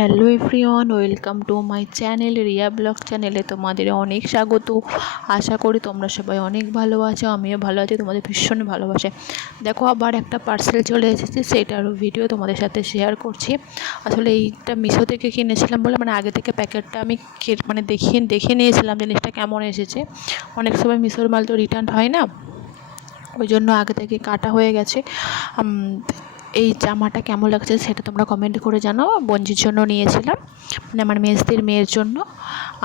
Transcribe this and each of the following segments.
Hello everyone, welcome to my channel Riya blog চ্যানেলে তোমাদের অনেক স্বাগত। আশা করি তোমরা সবাই অনেক ভালো আছো, আমিও ভালো আছি, তোমাদের ভীষণ ভালোবাসে। দেখো আবার একটা পার্সেল চলে এসেছে, সেটারও ভিডিও তোমাদের সাথে শেয়ার করছি। আসলে এইটা মিশো থেকে কিনেছিলাম বলে আগে থেকে প্যাকেটটা আমি দেখে নিয়েছিলাম জিনিসটা কেমন এসেছে। অনেক সময় মিশোর মাল তো রিটার্ন হয় না, ওই জন্য আগে থেকে কাটা হয়ে গেছে। এই জামাটা কেমন লাগছে সেটা তোমরা কমেন্ট করে জানাও। বঞ্জির জন্য নিয়েছিলাম, আমার মেজদির মেয়ের জন্য।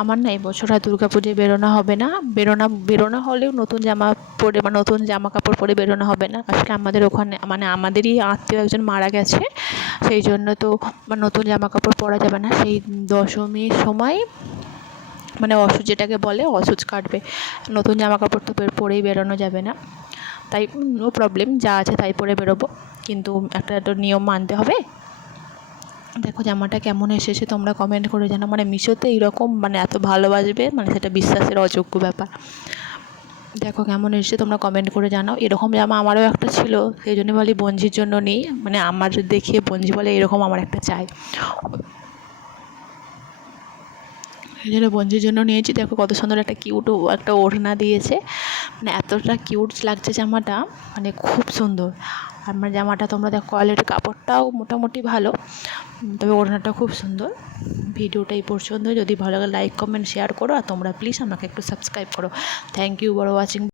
আমার না এই বছর আর দুর্গা পুজোয় বেরোনো হবে না, বেরোনো হলেও নতুন জামা পরে নতুন জামা কাপড় পরে বেরোনো হবে না। আসলে আমাদের ওখানে আমাদেরই আত্মীয় একজন মারা গেছে, সেই জন্য তো নতুন জামা কাপড় পরা যাবে না। সেই দশমীর সময় অসুচ যেটাকে বলে, অসুচ কাটবে, নতুন জামা কাপড় তো পরেই বেরোনো যাবে না। তাই নো প্রবলেম, যা আছে তাই পরে বেরোবো, কিন্তু একটা তো নিয়ম মানতে হবে। দেখো জামাটা কেমন এসেছে তোমরা কমেন্ট করে জানো। মিশোতে এইরকম এত ভালোবাসবে, সেটা বিশ্বাসের অযোগ্য ব্যাপার। দেখো কেমন এসেছে তোমরা কমেন্ট করে জানাও। এরকম জামা আমারও একটা ছিল, সেই জন্য বলি বঞ্জির জন্য নেই, আমার দেখিয়ে বঞ্জি বলে এরকম আমার একটা চাই, এই জন্য বঞ্জির জন্য নিয়েছি। দেখো কত সুন্দর একটা কিউট একটা ওড়না দিয়েছে, এতটা কিউট লাগছে জামাটা, খুব সুন্দর। আর জামাটা তোমরা দেখো, কোয়ালিটি কাপড়টাও মোটামুটি ভালো, তবে ওড়নাটা খুব সুন্দর। ভিডিওটা এই পর্যন্ত, যদি ভালো লাগে লাইক কমেন্ট শেয়ার করো, আর তোমরা প্লিজ আমাকে একটু সাবস্ক্রাইব করো। Thank you for watching.